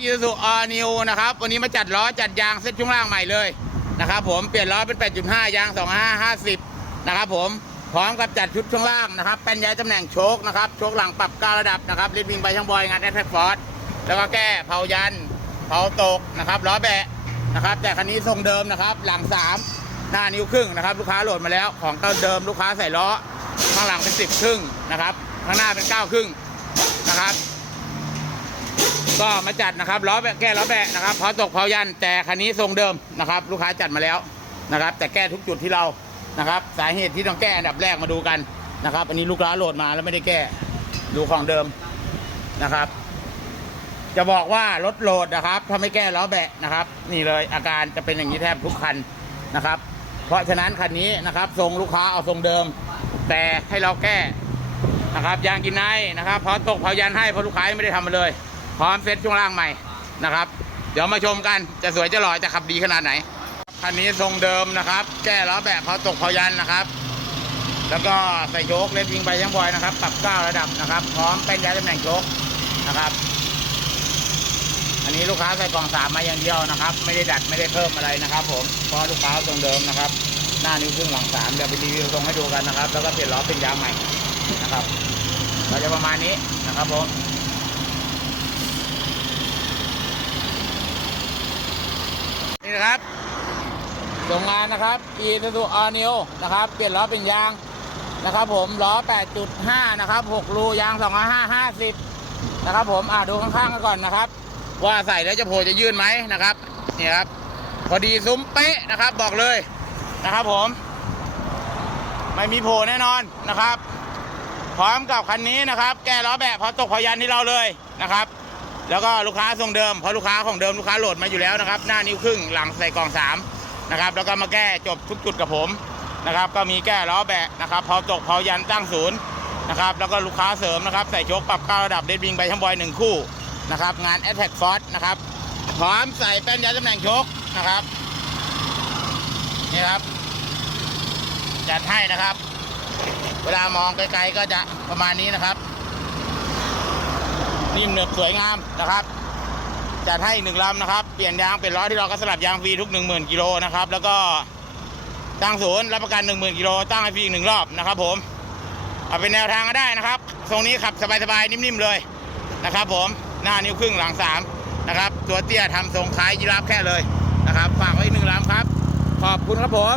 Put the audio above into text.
อีซูออนิวนะครับ วันนี้มาจัดล้อจัดยางเซ็ตช่วงล่างใหม่เลยนะครับผมเปลี่ยนล้อเป็น 8.5 ยาง 2550 นะครับผมพร้อมกับจัดชุดช่วงล่างนะครับแป้นย้ายตำแหน่งโชคนะครับโชคหลังปรับเก้าระดับนะครับลิฟวิ่งไปช่างบอยงานแอทแทกฟอร์ดแล้วก็แก้เผายัน เผาตกนะครับล้อแบะนะครับ แต่คันนี้ทรงเดิมนะครับ หลัง 3 หน้านิ้วครึ่งนะครับ ลูกค้าโหลดมาแล้วของเดิมลูกค้าใส่ล้อข้างหลังเป็น 10 ครึ่งนะครับข้างหน้าเป็น 9 ครึ่งนะครับ ก็มาจัดนะครับล้อแก้ล้อแบะนะครับเพาตกเผายันแต่คันนี้ทรงเดิมนะครับ ลูกค้าจัดมาแล้วนะครับ แต่แก้ทุกจุดที่เรานะครับ สาเหตุที่ต้องแก้อันดับแรกมาดูกันนะครับ อันนี้ลูกค้าโหลดมาแล้วไม่ได้แก้ดูของเดิมนะครับ จะบอกว่ารถโหลดนะครับถ้าไม่แก้ล้อแบะนะครับ นี่เลยอาการจะเป็นอย่างนี้แทบทุกคันนะครับ เพราะฉะนั้นคันนี้นะครับทรงลูกค้าเอาทรงเดิม แต่ให้เราแก้นะครับยางกินไนนะครับเพราตกเผายันให้เพราะลูกค้าไม่ได้ทำมาเลย พร้อมเซ็ตช่วงล่างใหม่นะครับ เดี๋ยวมาชมกันจะสวยจะหล่อจะขับดีขนาดไหนคันนี้ทรงเดิมนะครับ แก้ล้อแบบเพราตกเผายันนะครับ แล้วก็ใส่โชคเลสวิ่งไปยังบอยนะครับ ปรับเก้าระดับนะครับ พร้อมเป็นย้ายตำแหน่งโชคนะครับ อันนี้ลูกค้าใส่กล่องสามมาอย่างเดียวนะครับ ไม่ได้ดัดไม่ได้เพิ่มอะไรนะครับ ผมเพราะลูกค้าทรงเดิมนะครับ หน้านิ้วครึ่งหลังสามเดี๋ยวไปรีวิวทรงให้ดูกันนะครับ แล้วก็เปลี่ยนล้อเป็นยางใหม่นะครับเราจะประมาณนี้นะครับผม นี่นะครับส่งงานนะครับอีซูซูอาร์นิวนะครับ เปลี่ยนล้อเป็นยางนะครับ ผมล้อ 8.5 นะครับ 6 รูยาง250 นะครับ ผมอ่าดูข้างๆกันก่อนนะครับ ว่าใส่แล้วจะโผล่จะยื่นไหมนะครับนี่ครับ พอดีซุ้มเป๊ะนะครับ บอกเลยนะครับ ผม ไม่มีโผล่แน่นอนนะครับ พร้อมกับคันนี้นะครับ แก้ล้อแบบพอตกพอยันที่เราเลยนะครับ แล้วก็ลูกค้าทรงเดิมเพราะลูกค้าของเดิมลูกค้าโหลดมาอยู่แล้วนะครับ หน้านิ้วครึ่งหลังใส่กล่องสามนะครับแล้วก็มาแก้จบทุกจุดกับผมนะครับ ก็มีแก้ล้อแบะนะครับพอตกพอยันตั้งศูนย์นะครับแล้วก็ลูกค้าเสริมนะครับใส่โชคปรับเก้าระดับเดดบิงไปทั้งบอยหนึ่งคู่นะครับงาน a t t a c k Force นะครับพร้อมใส่แป้นย้ายตำแหน่งโชคนะครับนี่ครับจัดให้นะครับ เวลามองไกลๆก็จะประมาณนี้นะครับ นิ่มเนืบสวยงามนะครับจัดให้หนึ่งลำนะครับ เปลี่ยนยางเป็นล้อที่เราก็สลับยางฟรีทุก1 0,000กิโลนะครับ แล้วก็ตั้งศูนย์รับประกัน1 0,000กิโลตั้งให้ฟรีอีกหนึ่งรอบนะครับ ผม เอาเป็นแนวทางก็ได้นะครับทรงนี้ขับสบายๆนิ่มๆเลยนะครับ ผมหน้านิ้วครึ่งหลังสามนะครับตัวเตี้ยทำทรงคล้ายยีราฟแค่เลยนะครับ ฝากไว้หนึ่งลำครับ ขอบคุณครับผม